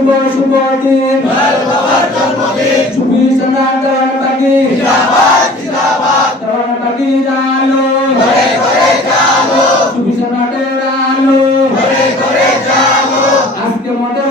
শুভ শুভ দিন দয়াল বাবার জন্মদিন সুফি সম্রাট দেওয়ান বাগি জিন্দাবাদ জিন্দাবাদ দেওয়ান বাগি আলো ঘরে ঘরে জালো সুফি সম্রাটের আলো ঘরে ঘরে জালো আজকে মদের